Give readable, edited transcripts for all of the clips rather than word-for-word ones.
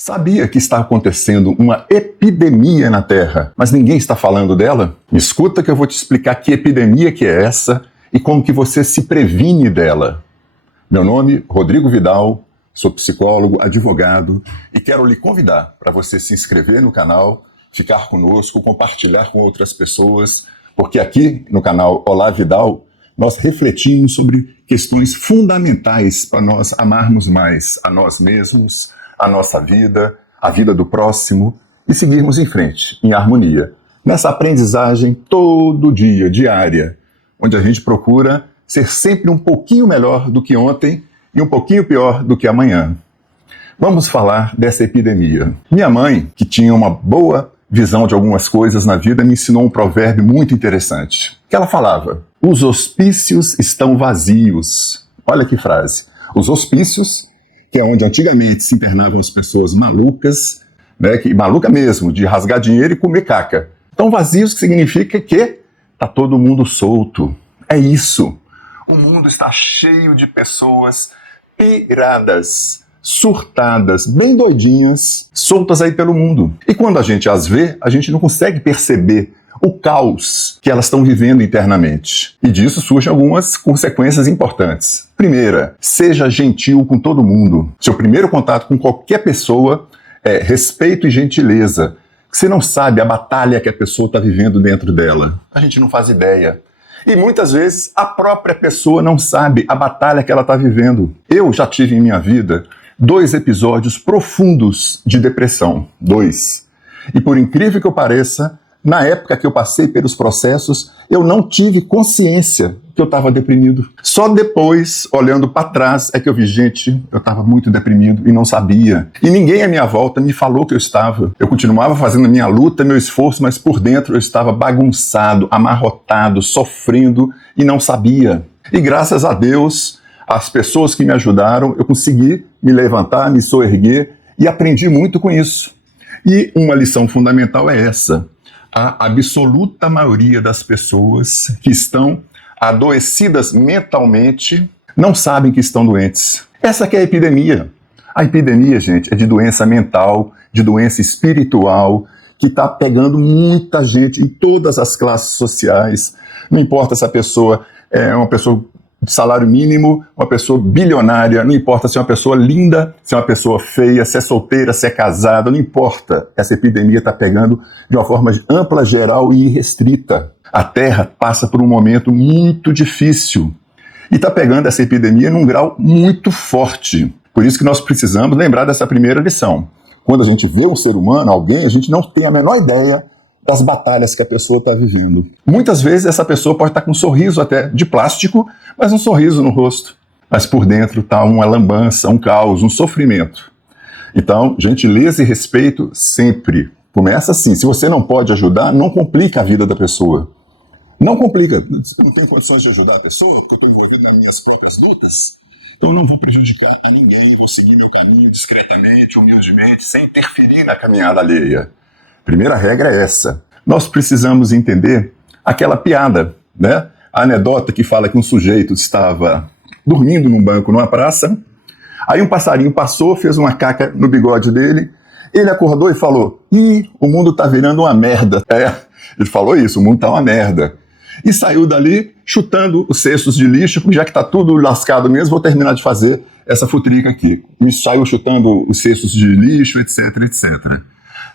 Sabia que está acontecendo uma epidemia na Terra, mas ninguém está falando dela? Me escuta que eu vou te explicar que epidemia que é essa e como que você se previne dela. Meu nome é Rodrigo Vidal, sou psicólogo, advogado e quero lhe convidar para você se inscrever no canal, ficar conosco, compartilhar com outras pessoas, porque aqui no canal Olá Vidal nós refletimos sobre questões fundamentais para nós amarmos mais a nós mesmos, a nossa vida, a vida do próximo e seguirmos em frente, em harmonia. Nessa aprendizagem todo dia, diária, onde a gente procura ser sempre um pouquinho melhor do que ontem e um pouquinho pior do que amanhã. Vamos falar dessa epidemia. Minha mãe, que tinha uma boa visão de algumas coisas na vida, me ensinou um provérbio muito interessante, que ela falava: os hospícios estão vazios. Olha que frase. Os hospícios, que é onde antigamente se internavam as pessoas malucas, né, maluca mesmo, de rasgar dinheiro e comer caca. Então vazios significa que está todo mundo solto. É isso. O mundo está cheio de pessoas piradas, surtadas, bem doidinhas, soltas aí pelo mundo. E quando a gente as vê, a gente não consegue perceber o caos que elas estão vivendo internamente. E disso surgem algumas consequências importantes. Primeira, seja gentil com todo mundo. Seu primeiro contato com qualquer pessoa é respeito e gentileza. Você não sabe a batalha que a pessoa está vivendo dentro dela. A gente não faz ideia. E muitas vezes a própria pessoa não sabe a batalha que ela está vivendo. Eu já tive em minha vida 2 episódios profundos de depressão. 2. E por incrível que eu pareça, na época que eu passei pelos processos, eu não tive consciência que eu estava deprimido. Só depois, olhando para trás, é que eu vi, gente, eu estava muito deprimido e não sabia. E ninguém à minha volta me falou que eu estava. Eu continuava fazendo a minha luta, meu esforço, mas por dentro eu estava bagunçado, amarrotado, sofrendo e não sabia. E graças a Deus, as pessoas que me ajudaram, eu consegui me levantar, me soerguer e aprendi muito com isso. E uma lição fundamental é essa: a absoluta maioria das pessoas que estão adoecidas mentalmente não sabem que estão doentes. Essa que é a epidemia. A epidemia, gente, é de doença mental, de doença espiritual, que está pegando muita gente em todas as classes sociais. Não importa se a pessoa é uma pessoa de salário mínimo, uma pessoa bilionária, não importa se é uma pessoa linda, se é uma pessoa feia, se é solteira, se é casada, não importa. Essa epidemia está pegando de uma forma ampla, geral e irrestrita. A Terra passa por um momento muito difícil e está pegando essa epidemia num grau muito forte. Por isso que nós precisamos lembrar dessa primeira lição. Quando a gente vê um ser humano, alguém, a gente não tem a menor ideia das batalhas que a pessoa está vivendo. Muitas vezes essa pessoa pode estar com um sorriso até de plástico, mas um sorriso no rosto. Mas por dentro está uma lambança, um caos, um sofrimento. Então, gentileza e respeito sempre. Começa assim. Se você não pode ajudar, não complica a vida da pessoa. Não complica. Eu não tenho condições de ajudar a pessoa, porque eu estou envolvido nas minhas próprias lutas. Eu não vou prejudicar a ninguém, vou seguir meu caminho discretamente, humildemente, sem interferir na caminhada alheia. Primeira regra é essa. Nós precisamos entender aquela piada, né? A anedota que fala que um sujeito estava dormindo num banco numa praça, aí um passarinho passou, fez uma caca no bigode dele, ele acordou e falou: o mundo tá virando uma merda. Ele falou isso, o mundo tá uma merda. E saiu dali chutando os cestos de lixo, porque já que tá tudo lascado mesmo, vou terminar de fazer essa futrica aqui. E saiu chutando os cestos de lixo, etc, etc.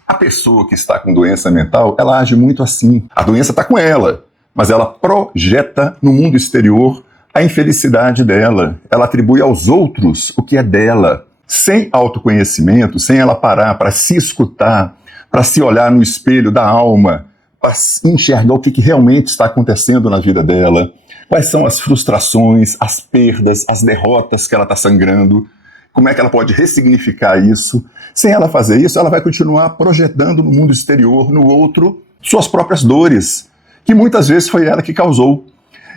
A pessoa que está com doença mental, ela age muito assim. A doença está com ela, mas ela projeta no mundo exterior a infelicidade dela. Ela atribui aos outros o que é dela. Sem autoconhecimento, sem ela parar para se escutar, para se olhar no espelho da alma, para enxergar o que realmente está acontecendo na vida dela, quais são as frustrações, as perdas, as derrotas que ela está sangrando, como é que ela pode ressignificar isso. Sem ela fazer isso, ela vai continuar projetando no mundo exterior, no outro, suas próprias dores, que muitas vezes foi ela que causou.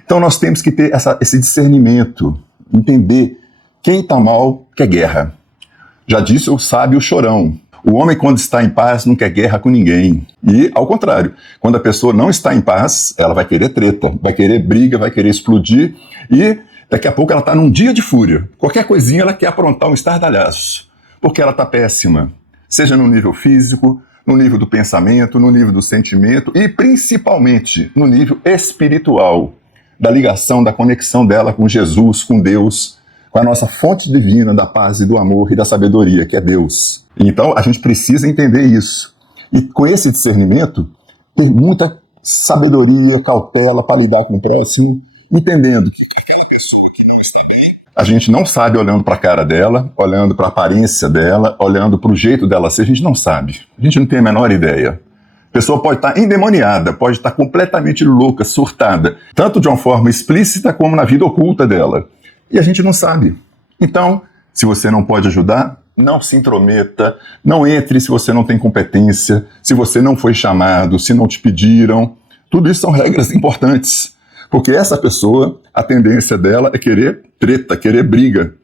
Então nós temos que ter esse discernimento, entender quem está mal quer guerra. Já disse o sábio Chorão: o homem, quando está em paz, não quer guerra com ninguém. E, ao contrário, quando a pessoa não está em paz, ela vai querer treta, vai querer briga, vai querer explodir e daqui a pouco ela está num dia de fúria. Qualquer coisinha ela quer aprontar um estardalhaço, porque ela está péssima. seja no nível físico, no nível do pensamento, no nível do sentimento e principalmente no nível espiritual, da ligação, da conexão dela com Jesus, com Deus, com a nossa fonte divina da paz e do amor e da sabedoria, que é Deus. Então, a gente precisa entender isso. E com esse discernimento, ter muita sabedoria, cautela para lidar com o próximo, entendendo que aquela pessoa que não está bem, a gente não sabe olhando para a cara dela, olhando para a aparência dela, olhando para o jeito dela ser, a gente não sabe. A gente não tem a menor ideia. A pessoa pode estar endemoniada, pode estar completamente louca, surtada, tanto de uma forma explícita como na vida oculta dela. E a gente não sabe. Então, se você não pode ajudar, não se intrometa, não entre se você não tem competência, se você não foi chamado, se não te pediram. Tudo isso são regras importantes. Porque essa pessoa, a tendência dela é querer treta, querer briga.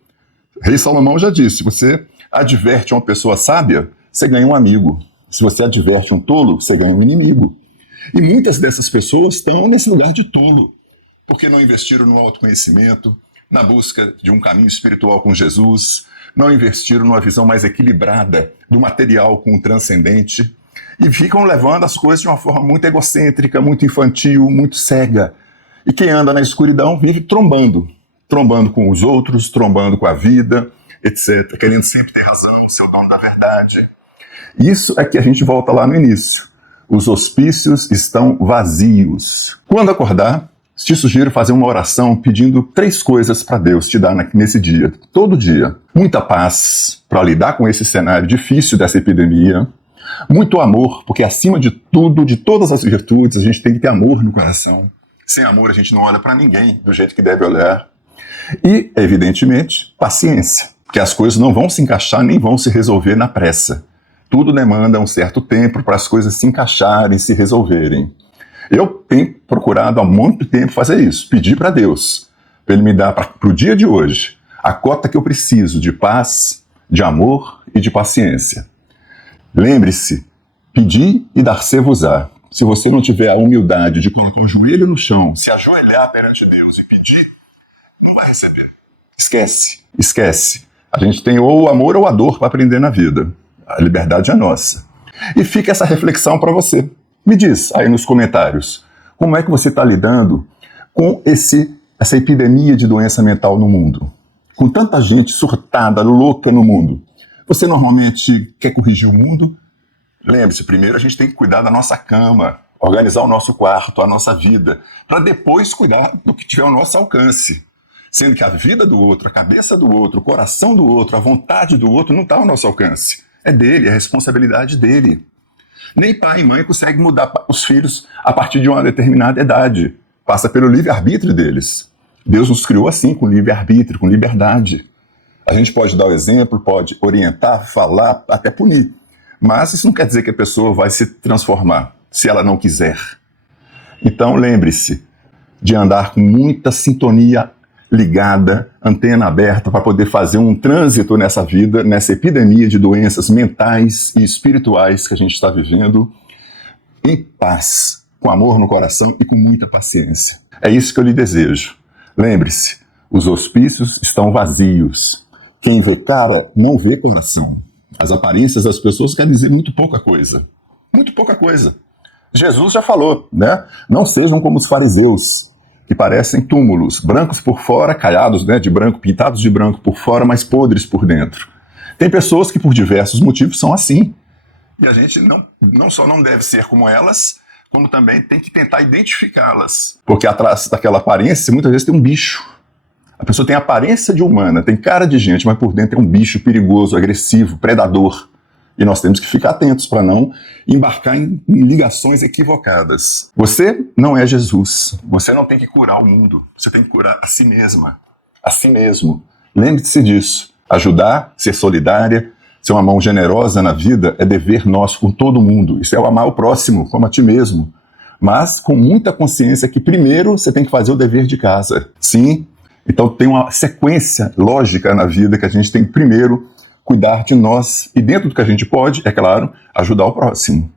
Rei Salomão já disse, se você adverte uma pessoa sábia, você ganha um amigo. Se você adverte um tolo, você ganha um inimigo. E muitas dessas pessoas estão nesse lugar de tolo, porque não investiram no autoconhecimento, na busca de um caminho espiritual com Jesus, não investiram numa visão mais equilibrada do material com o transcendente, e ficam levando as coisas de uma forma muito egocêntrica, muito infantil, muito cega. E quem anda na escuridão vive trombando com os outros, trombando com a vida, etc., querendo sempre ter razão, ser o dono da verdade. Isso é que a gente volta lá no início. Os hospícios estão vazios. Quando acordar, te sugiro fazer uma oração pedindo 3 coisas para Deus te dar nesse dia, todo dia. Muita paz para lidar com esse cenário difícil dessa epidemia. Muito amor, porque acima de tudo, de todas as virtudes, a gente tem que ter amor no coração. Sem amor a gente não olha para ninguém do jeito que deve olhar. E, evidentemente, paciência, porque as coisas não vão se encaixar nem vão se resolver na pressa. Tudo demanda um certo tempo para as coisas se encaixarem, se resolverem. Eu tenho procurado há muito tempo fazer isso, pedir para Deus, para Ele me dar para o dia de hoje a cota que eu preciso de paz, de amor e de paciência. Lembre-se, pedir e dar-se-vos-á. Se você não tiver a humildade de colocar o joelho no chão, se ajoelhar perante Deus e pedir, não vai receber. Esquece. A gente tem ou o amor ou a dor para aprender na vida. A liberdade é nossa. E fica essa reflexão para você. Me diz aí nos comentários, como é que você está lidando com essa epidemia de doença mental no mundo? Com tanta gente surtada, louca no mundo. Você normalmente quer corrigir o mundo? Lembre-se, primeiro a gente tem que cuidar da nossa cama, organizar o nosso quarto, a nossa vida, para depois cuidar do que tiver ao nosso alcance. Sendo que a vida do outro, a cabeça do outro, o coração do outro, a vontade do outro não está ao nosso alcance. É dele, é a responsabilidade dele. Nem pai e mãe conseguem mudar os filhos a partir de uma determinada idade. Passa pelo livre-arbítrio deles. Deus nos criou assim, com livre-arbítrio, com liberdade. A gente pode dar o exemplo, pode orientar, falar, até punir. Mas isso não quer dizer que a pessoa vai se transformar, se ela não quiser. Então lembre-se de andar com muita sintonia ligada, antena aberta, para poder fazer um trânsito nessa vida, nessa epidemia de doenças mentais e espirituais que a gente está vivendo, em paz, com amor no coração e com muita paciência. É isso que eu lhe desejo. Lembre-se, os hospícios estão vazios. Quem vê cara não vê coração. As aparências das pessoas querem dizer muito pouca coisa. Muito pouca coisa. Jesus já falou, né? Não sejam como os fariseus, que parecem túmulos, brancos por fora, caiados, né, de branco, pintados de branco por fora, mas podres por dentro. Tem pessoas que por diversos motivos são assim. E a gente não só não deve ser como elas, como também tem que tentar identificá-las. Porque atrás daquela aparência, muitas vezes tem um bicho. A pessoa tem aparência de humana, tem cara de gente, mas por dentro é um bicho perigoso, agressivo, predador. E nós temos que ficar atentos para não embarcar em ligações equivocadas. Você não é Jesus. Você não tem que curar o mundo. Você tem que curar a si mesma. A si mesmo. Lembre-se disso. Ajudar, ser solidária, ser uma mão generosa na vida é dever nosso com todo mundo. Isso é o amar o próximo, como a ti mesmo. Mas com muita consciência que primeiro você tem que fazer o dever de casa. Sim. Então tem uma sequência lógica na vida que a gente tem que primeiro cuidar de nós e dentro do que a gente pode, é claro, ajudar o próximo.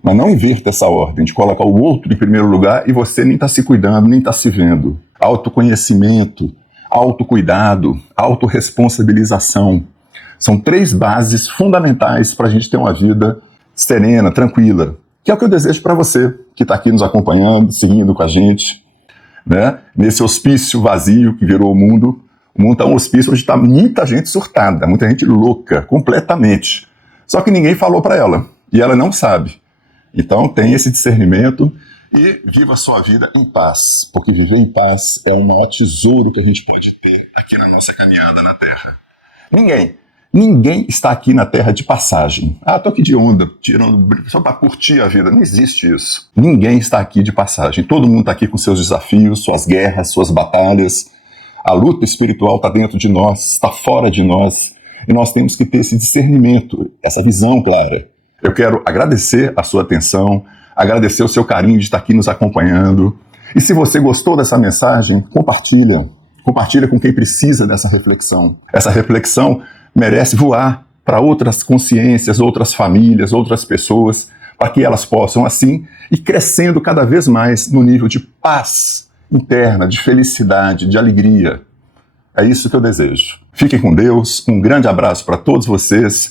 Mas não inverta essa ordem de colocar o outro em primeiro lugar e você nem está se cuidando, nem está se vendo. Autoconhecimento, autocuidado, autorresponsabilização São 3 bases fundamentais para a gente ter uma vida serena, tranquila, que é o que eu desejo para você, que está aqui nos acompanhando, seguindo com a gente, né? Nesse hospício vazio que virou o mundo. O mundo está um hospício onde está muita gente surtada, muita gente louca, completamente. Só que ninguém falou para ela, e ela não sabe. Então tem esse discernimento e viva a sua vida em paz, porque viver em paz é o maior tesouro que a gente pode ter aqui na nossa caminhada na Terra. Ninguém está aqui na Terra de passagem. Ah, tô aqui de onda, tirando só para curtir a vida. Não existe isso. Ninguém está aqui de passagem. Todo mundo está aqui com seus desafios, suas guerras, suas batalhas. A luta espiritual está dentro de nós, está fora de nós. E nós temos que ter esse discernimento, essa visão clara. Eu quero agradecer a sua atenção, agradecer o seu carinho de estar aqui nos acompanhando. E se você gostou dessa mensagem, compartilha. Compartilha com quem precisa dessa reflexão. Essa reflexão merece voar para outras consciências, outras famílias, outras pessoas, para que elas possam, assim, ir crescendo cada vez mais no nível de paz interna, de felicidade, de alegria. É isso que eu desejo. Fiquem com Deus, um grande abraço para todos vocês.